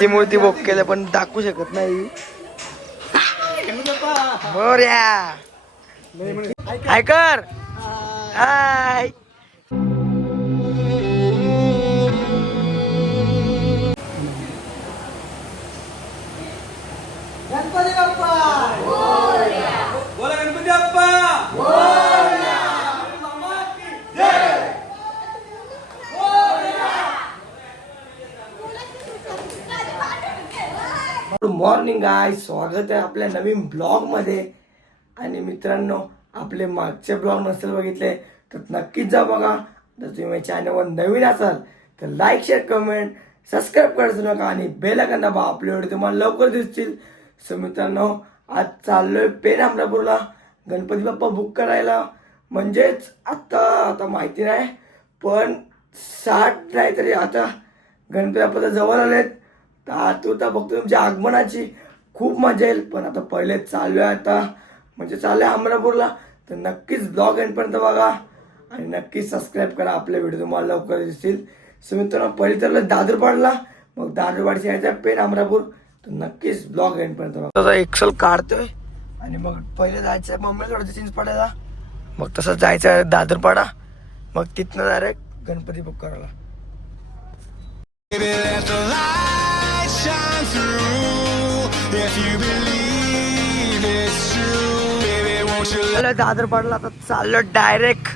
ती मूर्ती बुक केलं पण दाखवू शकत नाही. मोर्या ऐकर हाय. गुड मॉर्निंग आय स्वागत आहे आपल्या नवीन ब्लॉगमध्ये आणि मित्रांनो आपले मागचे ब्लॉग नसेल बघितले तर नक्कीच जा बघा. जर तुम्ही चॅनलवर नवीन असाल तर लाईक शेअर कमेंट सबस्क्राईब करायचं नका आणि बेल दाबा. आपले व्हिडिओ तुम्हाला लवकर दिसतील. सो मित्रांनो आज चाललोय पेन अमरापूरला. गणपती बाप्पा बुक करायला. म्हणजेच आत्ता आता माहिती नाही पण साठ नाही तरी आता गणपती बाप्पा जवळ आलेत. तर आतुरता बघतो तुमच्या आगमनाची खूप मजा येईल. पण आता पहिले चालू आहे आता. म्हणजे चालू आहे अमरापूरला. तर नक्कीच ब्लॉग एंडपर्यंत बघा. आणि नक्कीच सबस्क्राईब करा. आपले व्हिडिओ तुम्हाला लवकर दिसतील. सो मित्रांनो पहिले तर दादरपाडला. मग दादरपाडची यायचा पेन अमरापूर. तर नक्कीच ब्लॉग एंडपर्यंत बघा. तसा एक्सल काढतोय. आणि मग पहिले जायचं आहे मम्मीला काढायचं चिंचपाड्याला मग तसं जायचं आहे दादरपाडा. मग तिथनं डायरेक्ट गणपती बुक करायला. Shine through. If you believe it's true, baby, won't you let Dadar पडला आता चाललो डायरेक्ट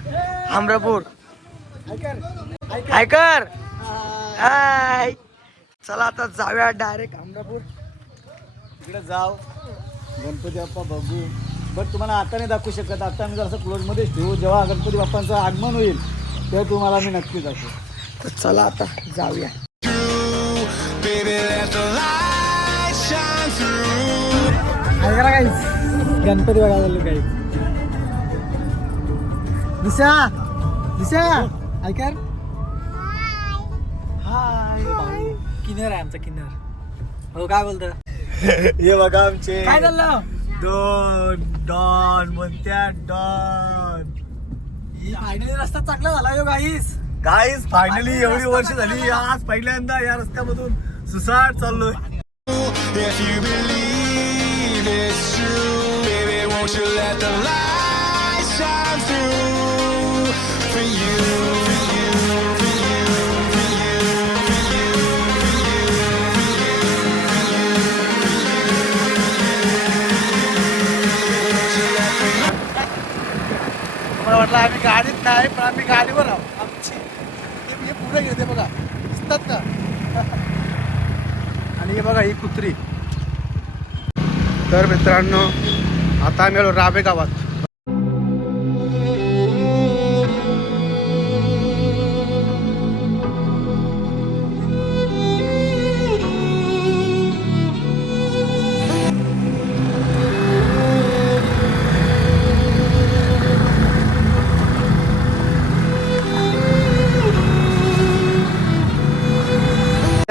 अमरापूर ऐकर हाय चला आता जाऊया डायरेक्ट अमरापूर तिकडे जाव। गणपती बाप्पा बघू। बट तुम्हाला आता नाही दाखवू शकत. आता आम्ही जरासं क्लोज मध्येच ठेवू जेव्हा गणपती बाप्पांचं आगमन होईल तेव्हा तुम्हाला मी नक्की दाखवू तर चला आता जाऊया. ऐका काहीच गणपती बघायला चाललो काही दिशा दिशा ऐकर हाय किन्नर आहे आमचा किन्नर. हो काय बोलत? हे बघा आमचे काय झालं डॉन डॉन म्हणत्या डॉन. फायनली रस्ता चांगला झाला यो गाईस गाईस फायनली एवढी वर्ष झाली. आज पहिल्यांदा या रस्त्यामधून सुसाट चाललोय वाटलं आम्ही गाडीत नाही पण आम्ही गाडीवर आहोत. आमची हे पुढे घेते बघा. दिसतात का आणि हे बघा ही कुत्री. तर मित्रांनो आता आम्ही आलो राबे गावात.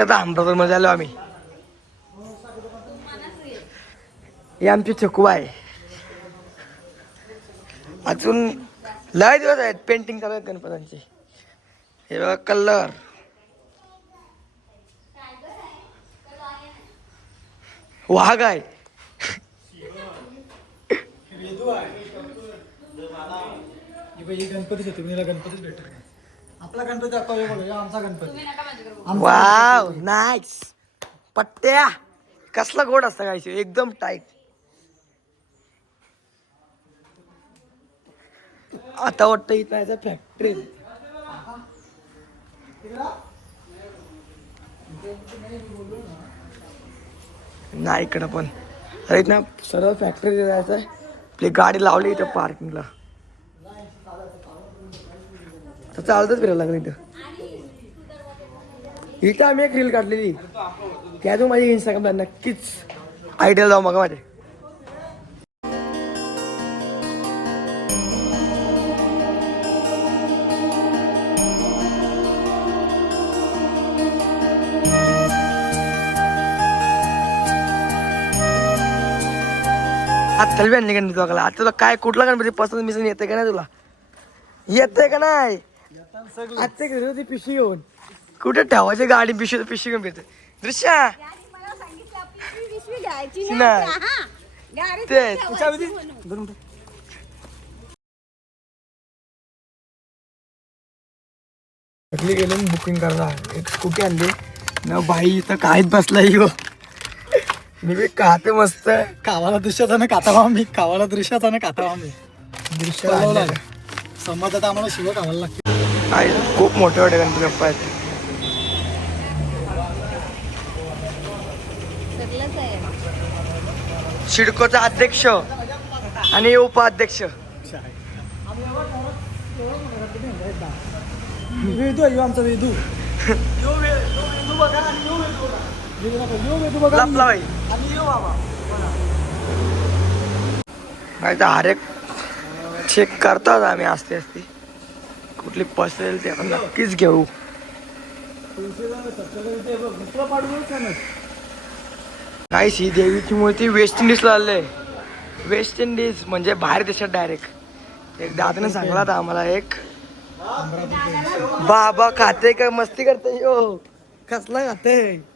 आता अमरापूर आलो आम्ही. ही आमची चकू आहे. अजून लय दिवस आहेत पेंटिंग चालू आहेत गणपतांची. हे बघा कलर वाघ आहे. गणपतीच होते मी गणपतीच भेटत आपला गणपती आमचा गणपती वाव नाईस पट्ट्या. कसला गोड असता काय एकदम टाईट आता वाटतं इथं याचा फॅक्टरी नाही इकडं पण. अरे इथं ना सरळ फॅक्टरी जायचं आहे. आपली गाडी लावली इथं पार्किंगला तर चालतच फिरायला लागलं इथं. इथं आम्ही एक रील काढलेली. त्यातून माझी इंस्टाग्रामला नक्कीच आयडिया जाऊ मग माझे. आज थलवी आणली का तुला आज तुला काय कुठला गणपती पसंत मिसन येते का नाही तुला? येते का नाही? आज पिशी घेऊन. कुठे ठेवायची गाडी पिशी पिशी घेऊन फिरते. दृश्या. नाही गेले बुकिंग करायला? एक स्कूटी आणली. ना बाई इथं काहीच बसलाय यो. मी बी काते मस्त. कावाला दृश्याचा ना कातावा मी. कावाला दृश्याचा ना कातावा मी. दृश्य चालवलं. आणलेलं. समाजात आम्हाला शिव कावायला लागते. आहे खूप मोठे मोठे गणपती बाप्पा आहेत. आहे शिडकोचा अध्यक्ष आणि उपाध्यक्ष. वेदू आहे ह्यो आमचा वेदू. लपला बाई तर हर एक चेक करतात आम्ही असते असते. कुठली पसेल ते आपण नक्कीच घेऊ. नाही ही देवीची मूर्ती वेस्ट इंडिजला आले वेस्ट इंडिज म्हणजे बाहेर देशात डायरेक्ट एक दादाने सांगला होता आम्हाला एक. बाबा खाते का? मस्ती करते. यो. कसला खाते?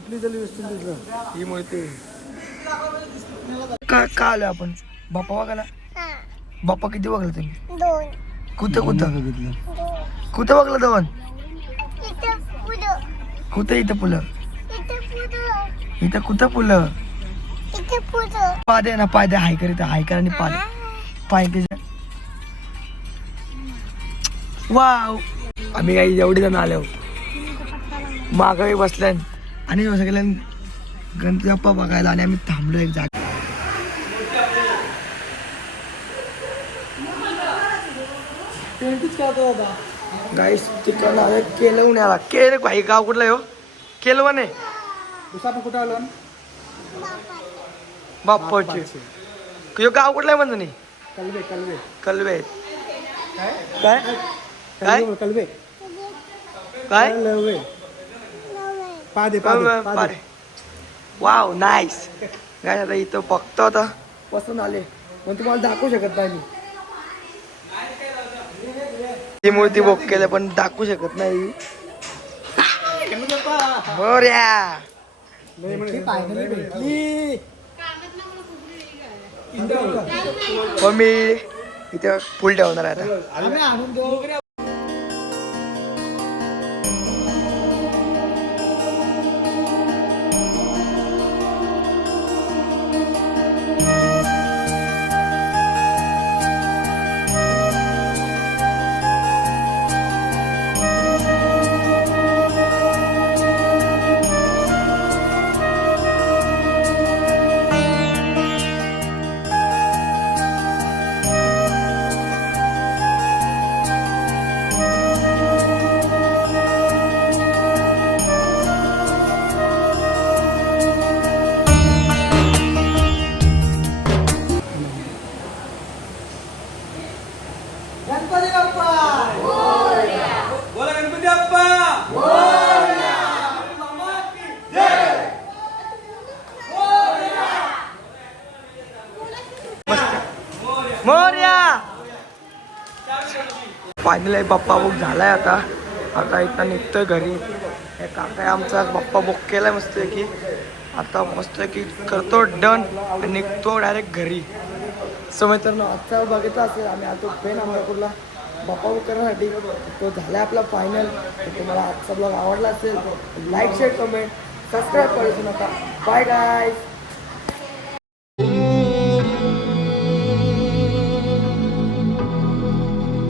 कुठली झाली वेस्ट इंडिजला ही मूर्ती का का आलो आपण? बाप्पा बघायला? बाप्पा किती बघला तुम्ही? दोन. कुठं कुठं? बघितलं. कुठं बघलं दोन इथं पुढं. कुठं इथं पुलं? इथं कुठं पुलं? इथं पाय दे ना पाय दे हाय कर इथं हाय कर आणि पाय पाय दे वाव. आम्ही काही एवढे जण आलो. मागही बसल्यान. आणि सगळ्या गणपती बाप्पा बघायला आणि आम्ही थांबलो एक जागा. गाईस तिकडं आलं केलवण्याला केल भाई गाव कुठलं आहे हो? केलवणे दुसरा आपण कुठं आलो बाप्पाचे गाव कुठलं आहे म्हणतो नाही कलवे. कलवे कलवे. काय? काय? कलवे. काय पादे. पादे पादे. वाव नाईस काय आता इथं बघतो आता पसंत आले. पण तुम्हाला दाखवू शकत नाही मी. ही मूर्ती बुक केलं पण दाखवू शकत नाही. बऱ्या. मी इथे फुल ठेवणार आहे आता. मोर्या! फायनल बाप्पा बुक झालाय आता. आता इथं निघतोय घरी. हे काका आमचा. बाप्पा बुक केलाय मस्त की आता मस्त की करतो डन निघतो डायरेक्ट घरी. सो मित्रांनो आजचा बघितला असेल. आम्ही आता पेन अमरापूरला. बाप्पा बुक करण्यासाठी. तो झाला आपला फायनल तुम्हाला आजचा ब्लॉग आवडला असेल लाईक शेअर कमेंट सबस्क्राईब करू नका. बाय गाय